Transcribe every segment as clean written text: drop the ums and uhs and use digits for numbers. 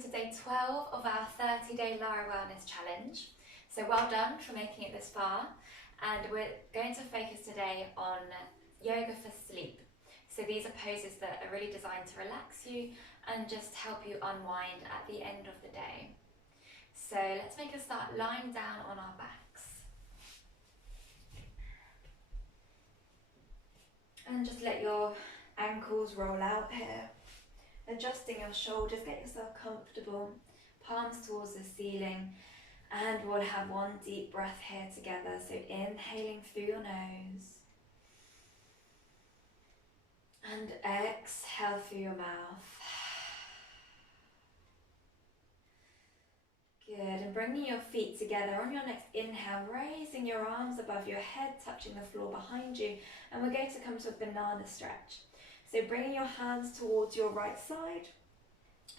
welcome to day 12 of our 30-day Lara Wellness Challenge. So well done for making it this far, and we're going to focus today on yoga for sleep. So these are poses that are really designed to relax you and just help you unwind at the end of the day. So let's make a start lying down on our backs. And just let your ankles roll out here. Adjusting your shoulders, get yourself comfortable, palms towards the ceiling, and we'll have one deep breath here together. So inhaling through your nose and exhale through your mouth. Good, and bringing your feet together on your next inhale, raising your arms above your head, touching the floor behind you, and we're going to come to a banana stretch. So bringing your hands towards your right side,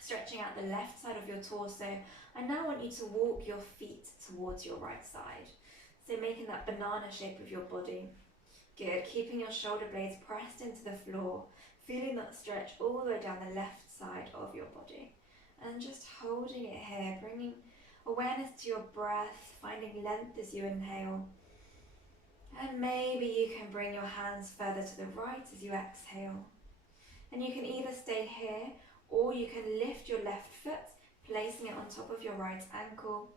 stretching out the left side of your torso. I now want you to walk your feet towards your right side. So making that banana shape of your body. Good, keeping your shoulder blades pressed into the floor, feeling that stretch all the way down the left side of your body. And just holding it here, bringing awareness to your breath, finding length as you inhale. And maybe you can bring your hands further to the right as you exhale. And you can either stay here or you can lift your left foot, placing it on top of your right ankle.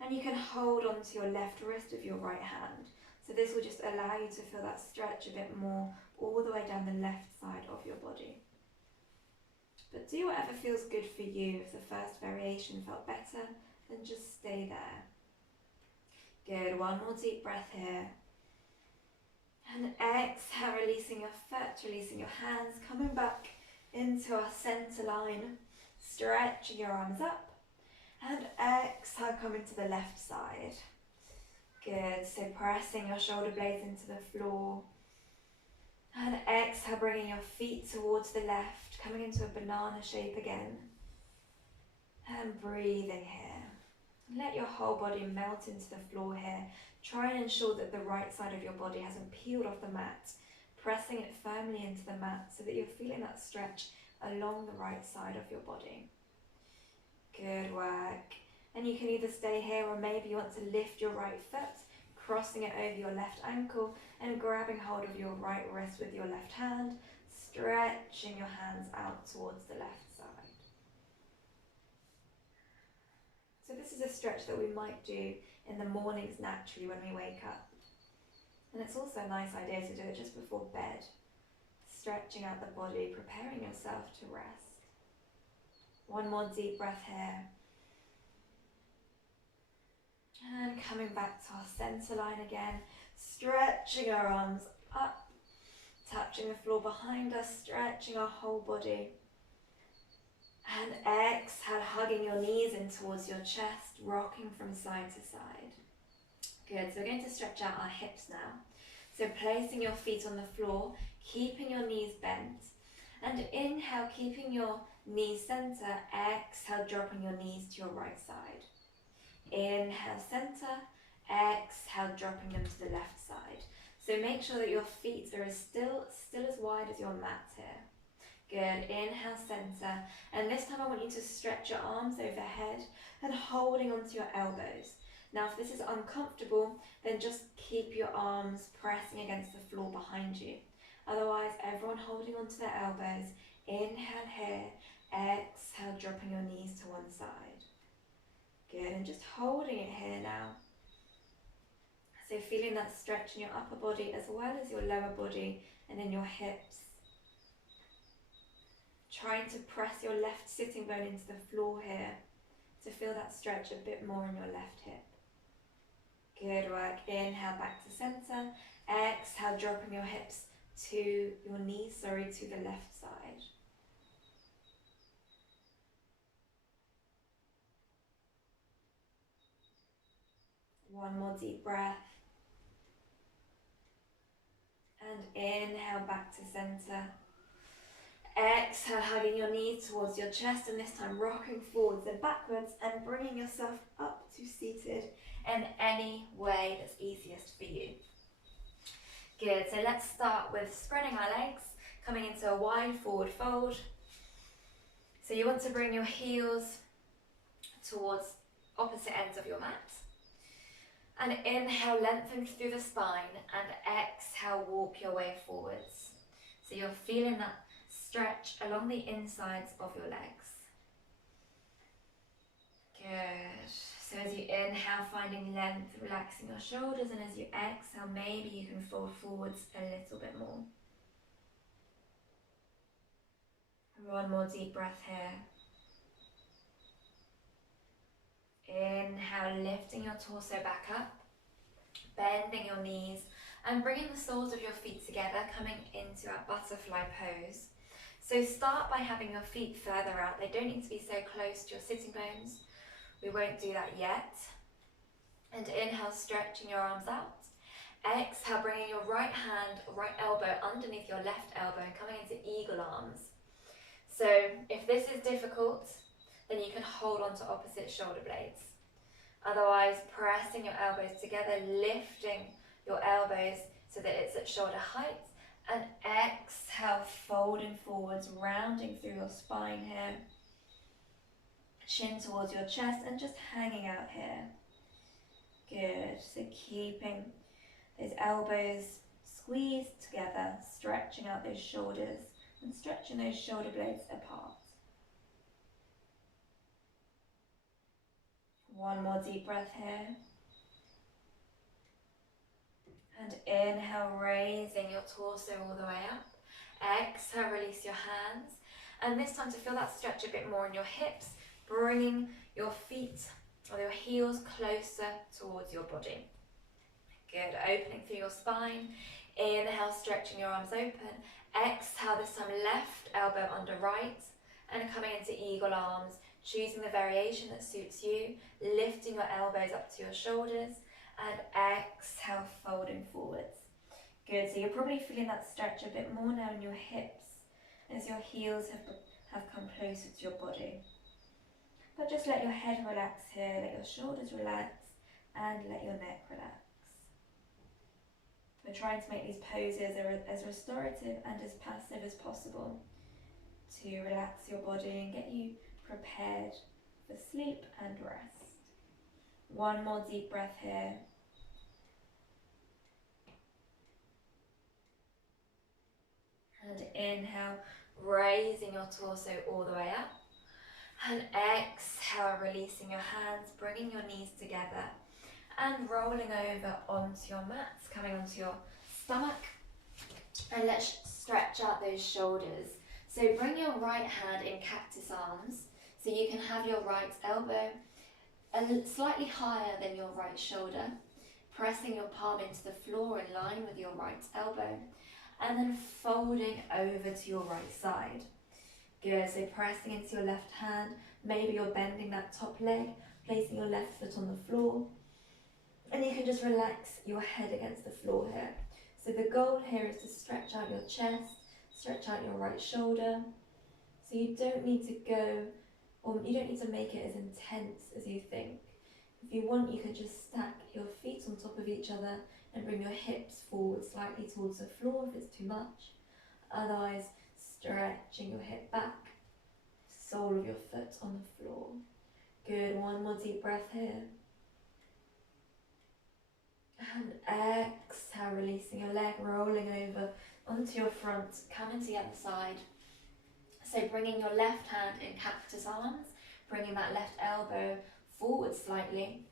And you can hold onto your left wrist with your right hand. So this will just allow you to feel that stretch a bit more all the way down the left side of your body. But do whatever feels good for you. If the first variation felt better, then just stay there. Good, one more deep breath here. And exhale, releasing your foot, releasing your hands, coming back into our center line, stretching your arms up, and exhale, coming to the left side. Good, so pressing your shoulder blades into the floor, and exhale, bringing your feet towards the left, coming into a banana shape again, and breathing here. Let your whole body melt into the floor here. Try and ensure that the right side of your body hasn't peeled off the mat, pressing it firmly into the mat so that you're feeling that stretch along the right side of your body. Good work. And you can either stay here or maybe you want to lift your right foot, crossing it over your left ankle and grabbing hold of your right wrist with your left hand, stretching your hands out towards the left side. So this is a stretch that we might do in the mornings naturally when we wake up. And it's also a nice idea to do it just before bed, stretching out the body, preparing yourself to rest. One more deep breath here. And coming back to our center line again, stretching our arms up, touching the floor behind us, stretching our whole body. And exhale, hugging your knees in towards your chest, rocking from side to side. Good, so we're going to stretch out our hips now. So placing your feet on the floor, keeping your knees bent. And inhale, keeping your knees center. Exhale, dropping your knees to your right side. Inhale, center. Exhale, dropping them to the left side. So make sure that your feet are still as wide as your mat here. Good, inhale, center, and this time I want you to stretch your arms overhead and holding onto your elbows. Now if this is uncomfortable, then just keep your arms pressing against the floor behind you. Otherwise, everyone holding onto their elbows. Inhale here, exhale, dropping your knees to one side. Good, and just holding it here now. So feeling that stretch in your upper body as well as your lower body and in your hips. Trying to press your left sitting bone into the floor here to feel that stretch a bit more in your left hip. Good work. Inhale back to center. Exhale, dropping your hips to your knees, to the left side. One more deep breath. And inhale back to center. Exhale, hugging your knees towards your chest, and this time rocking forwards and backwards and bringing yourself up to seated in any way that's easiest for you. Good, so let's start with spreading our legs, coming into a wide forward fold. So you want to bring your heels towards opposite ends of your mat. And inhale, lengthen through the spine, and exhale, walk your way forwards. So you're feeling that stretch along the insides of your legs. Good. So as you inhale, finding length, relaxing your shoulders, and as you exhale, maybe you can fold forwards a little bit more. One more deep breath here. Inhale, lifting your torso back up, bending your knees, and bringing the soles of your feet together, coming into our butterfly pose. So start by having your feet further out. They don't need to be so close to your sitting bones. We won't do that yet. And inhale, stretching your arms out. Exhale, bringing your right hand, right elbow underneath your left elbow and coming into eagle arms. So if this is difficult, then you can hold on to opposite shoulder blades. Otherwise, pressing your elbows together, lifting your elbows so that it's at shoulder height, and exhale, folding forwards, rounding through your spine here. Chin towards your chest and just hanging out here. Good. So keeping those elbows squeezed together, stretching out those shoulders and stretching those shoulder blades apart. One more deep breath here. And inhale, raising your torso all the way up. Exhale, release your hands. And this time to feel that stretch a bit more in your hips, bringing your feet or your heels closer towards your body. Good, opening through your spine. Inhale, stretching your arms open. Exhale, this time left elbow under right and coming into eagle arms, choosing the variation that suits you, lifting your elbows up to your shoulders and exhale, folding forwards. Good, so you're probably feeling that stretch a bit more now in your hips as your heels have come closer to your body. But just let your head relax here, let your shoulders relax and let your neck relax. We're trying to make these poses as restorative and as passive as possible to relax your body and get you prepared for sleep and rest. One more deep breath here. And inhale, raising your torso all the way up. And exhale, releasing your hands, bringing your knees together and rolling over onto your mats, coming onto your stomach. And let's stretch out those shoulders. So bring your right hand in cactus arms, so you can have your right elbow slightly higher than your right shoulder, pressing your palm into the floor in line with your right elbow, and then folding over to your right side. Good, so pressing into your left hand, maybe you're bending that top leg, placing your left foot on the floor, and you can just relax your head against the floor here. So the goal here is to stretch out your chest, stretch out your right shoulder. So you don't need to go, or you don't need to make it as intense as you think. If you want, you can just stack your feet on top of each other and bring your hips forward slightly towards the floor if it's too much. Otherwise, stretching your hip back, sole of your foot on the floor. Good, one more deep breath here. And exhale, releasing your leg, rolling over onto your front, coming to the other side. So bringing your left hand in cactus arms, bringing that left elbow forward slightly,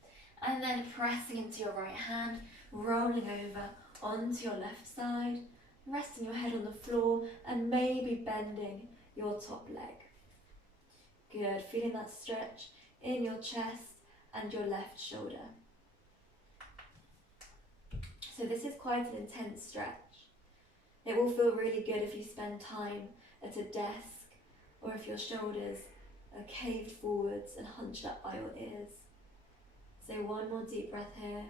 and then pressing into your right hand, rolling over onto your left side, resting your head on the floor and maybe bending your top leg. Good, feeling that stretch in your chest and your left shoulder. So this is quite an intense stretch. It will feel really good if you spend time at a desk or if your shoulders are caved forwards and hunched up by your ears. So one more deep breath here.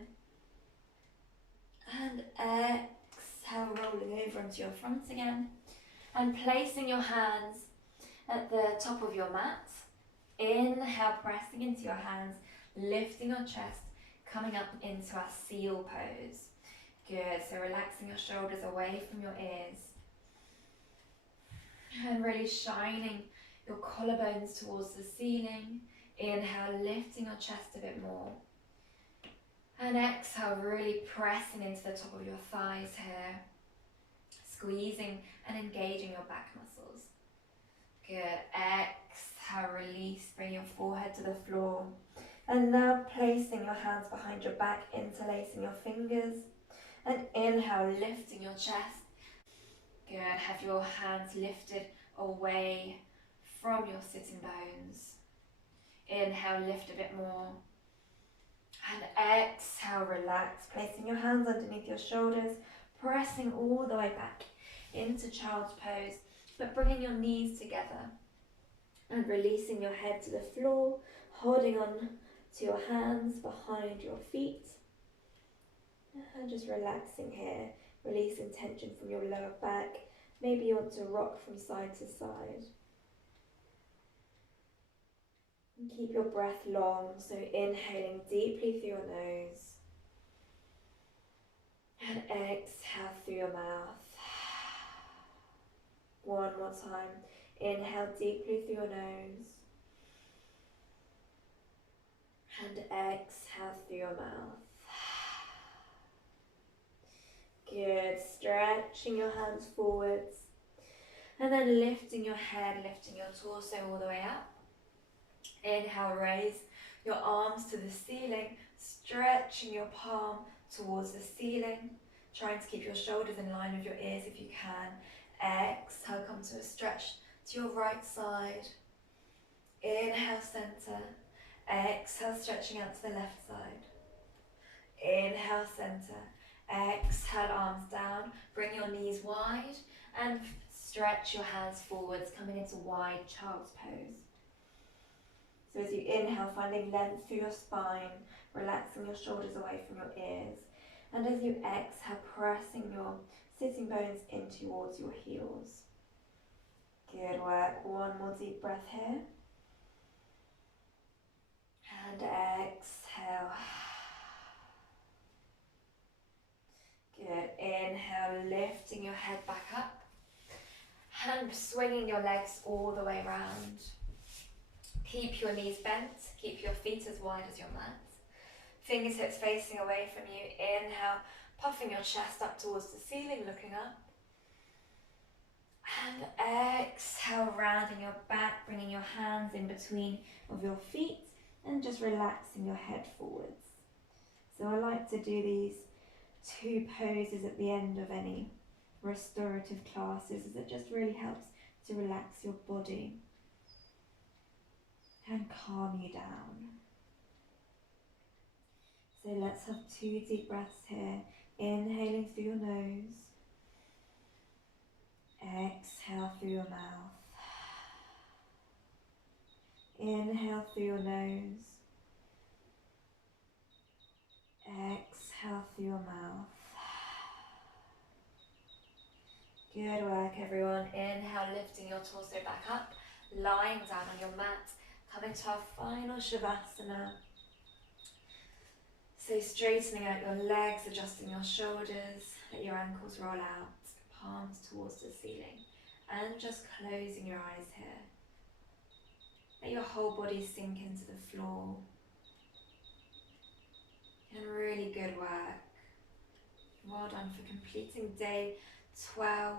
And exhale, rolling over onto your front again. And placing your hands at the top of your mat. Inhale, pressing into your hands, lifting your chest, coming up into our seal pose. Good, so relaxing your shoulders away from your ears. And really shining your collarbones towards the ceiling, Inhale, lifting your chest a bit more. And exhale, really pressing into the top of your thighs here. Squeezing and engaging your back muscles. Good. Exhale, release, bring your forehead to the floor. And now placing your hands behind your back, interlacing your fingers. And inhale, lifting your chest. Good. Have your hands lifted away from your sitting bones. Inhale, lift a bit more. And exhale, relax, placing your hands underneath your shoulders, pressing all the way back into child's pose, but bringing your knees together and releasing your head to the floor, holding on to your hands behind your feet. And just relaxing here, releasing tension from your lower back. Maybe you want to rock from side to side. And keep your breath long, so inhaling deeply through your nose. And exhale through your mouth. One more time. Inhale deeply through your nose. And exhale through your mouth. Good. Stretching your hands forwards. And then lifting your head, lifting your torso all the way up. Inhale, raise your arms to the ceiling, stretching your palm towards the ceiling, trying to keep your shoulders in line with your ears if you can. Exhale, come to a stretch to your right side. Inhale, center. Exhale, stretching out to the left side. Inhale, center. Exhale, arms down. Bring your knees wide and stretch your hands forwards, coming into wide child's pose. So as you inhale, finding length through your spine, relaxing your shoulders away from your ears. And as you exhale, pressing your sitting bones in towards your heels. Good work. One more deep breath here. And exhale. Good. Inhale, lifting your head back up. And swinging your legs all the way around. Keep your knees bent, keep your feet as wide as your mat. Fingertips facing away from you. Inhale, puffing your chest up towards the ceiling, looking up. And exhale, rounding your back, bringing your hands in between of your feet and just relaxing your head forwards. So I like to do these two poses at the end of any restorative classes, as it just really helps to relax your body and calm you down. So let's have 2 deep breaths here. Inhaling through your nose. Exhale through your mouth. Inhale through your nose. Exhale through your mouth. Good work, everyone. Inhale, lifting your torso back up, lying down on your mat. Coming to our final Shavasana. So straightening out your legs, adjusting your shoulders, let your ankles roll out, palms towards the ceiling, and just closing your eyes here. Let your whole body sink into the floor. And really good work. Well done for completing day 12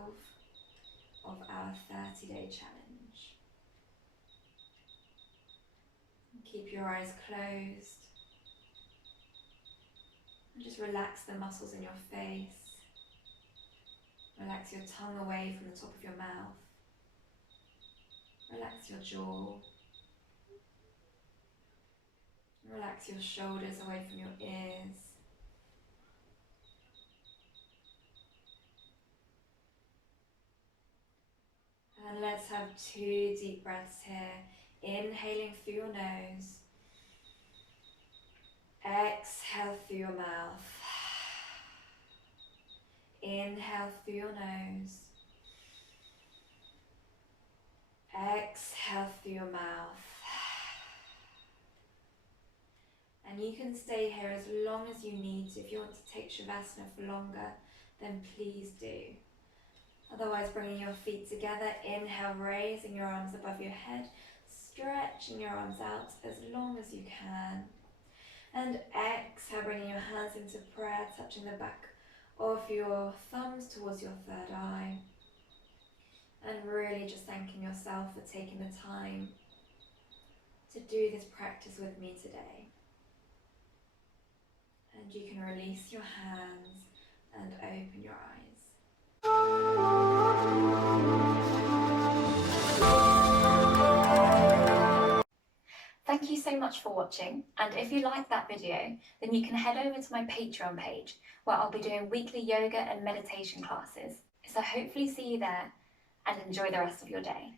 of our 30-day challenge. Keep your eyes closed. And just relax the muscles in your face. Relax your tongue away from the top of your mouth. Relax your jaw. Relax your shoulders away from your ears. And let's have 2 deep breaths here. Inhaling through your nose. Exhale through your mouth. Inhale through your nose. Exhale through your mouth. And you can stay here as long as you need to. If you want to take Shavasana for longer, then please do. Otherwise, bringing your feet together. Inhale, raising your arms above your head. stretching your arms out as long as you can. And exhale, bringing your hands into prayer, touching the back of your thumbs towards your third eye. And really just thanking yourself for taking the time to do this practice with me today. And you can release your hands and open your eyes. Thank you so much for watching, and if you liked that video, then you can head over to my Patreon page where I'll be doing weekly yoga and meditation classes. So hopefully see you there, and enjoy the rest of your day.